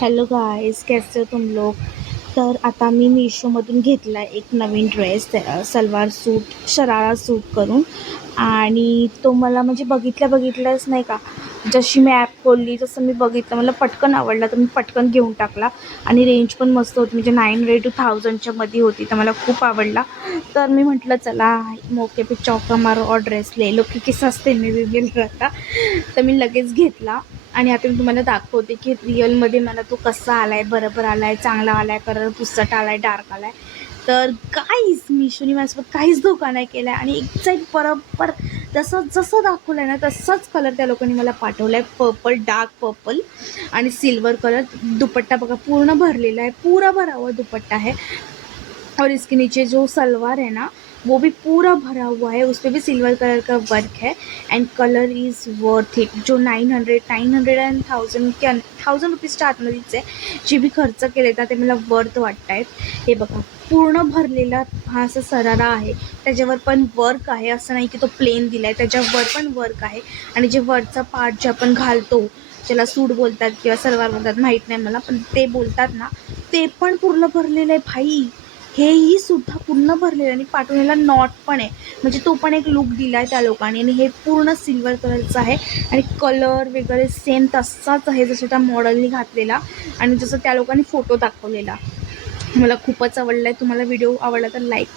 Hello guys, कैसे हो तुम लोग। तर आता मी मीशोमधून घेतला एक नवीन ड्रेस, सलवार सूट शरारा सूट करून. आणि तो मला म्हणजे बघितल्याच नाही का, जशी मी ॲप खोलली तसं मी बघितलं, मला पटकन आवडला तर मी पटकन घेऊन टाकला. आणि रेंज पण मस्त होती, म्हणजे 900 to 1000च्या मध्ये होती, तर मला खूप आवडला. तर मी म्हटलं चला मौके पे चौका मारो और ड्रेस ले लो, क्योंकि सस्ते में भी मिल रहा था. तर मी लगेच घेतला. आणि आता मी तुम्हाला दाखवते की रिअलमध्ये मला तो कसा आला आहे, बरोबर आला आहे, चांगला आला आहे, कलर पुसट आला आहे, डार्क आला आहे. तर काहीच मिशोने माझ्यासोबत काहीच धोका नाही केला आहे. आणि एक्झॅक्ट बरोबर जसं दाखवलं आहे ना तसाच कलर त्या लोकांनी मला पाठवला आहे. पर्पल, डार्क पर्पल आणि सिल्वर कलर. दुपट्टा बघा पूर्ण भरलेला आहे, पूरा भरा हुआ दुपट्टा है. और इसके नीचे जो सलवार है ना वो भी पूरा भरा हुआ है, उस पर भी सिल्वर कलर का वर्क है. End colour is worth it. जो 900 अँड 1000 रुपीजच्या आतमध्येच आहे. जे बी खर्च केले तर ते मला वर्थ वाटत आहेत. हे बघा पूर्ण भरलेला हा असा सरारा आहे, त्याच्यावर पण वर्क आहे, असं नाही की तो प्लेन दिला आहे, त्याच्यावर पण वर्क आहे. आणि जे वरचा पार्ट जे आपण घालतो, ज्याला सूट बोलतात किंवा सलवार बोलतात माहीत नाही मला, पण ते बोलतात ना, ते पण पूर्ण भरलेलं आहे भाई. हेही सुद्धा पूर्ण भरलेलं आणि पाठवलेला नॉट पण आहे, म्हणजे तो पण एक लुक दिला आहे त्या लोकांनी. आणि हे पूर्ण सिल्वर कलरचं आहे. आणि कलर वगैरे सेम तसाच आहे जसं त्या मॉडेलनी घातलेला आणि जसं त्या लोकांनी फोटो दाखवलेला. मला खूपच आवडला आहे. तुम्हाला व्हिडिओ आवडला तर लाईक